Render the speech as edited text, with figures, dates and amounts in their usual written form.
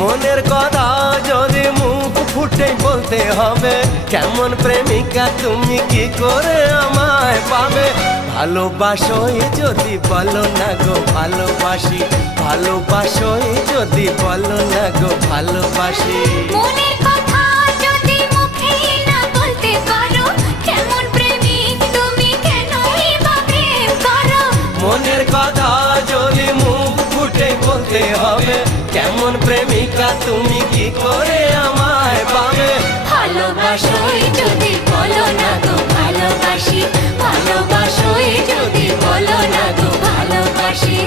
মনের কথা যদি মুখ ফুটে বলতে হবে, কেমন প্রেমিকা তুমি কি করে আমায় পাবে? ভালোবাসোই যদি বলো না গো ভালোবাসি, ভালোবাসোই যদি বলো না গো ভালোবাসি। মনের কথা যদি মুখে না বলতে পারো, কেমন প্রেমিক তুমি কেনই বা প্রেম করো? মনের কথা যদি মুখ ফুটে বলতে হবে, কেমন প্রেমিকা তুমি কি করে আমায় পাবে? ভালোবাসোই যদি বলো না গো ভালোবাসি, ভালোবাসোই যদি বলো না গো ভালোবাসি।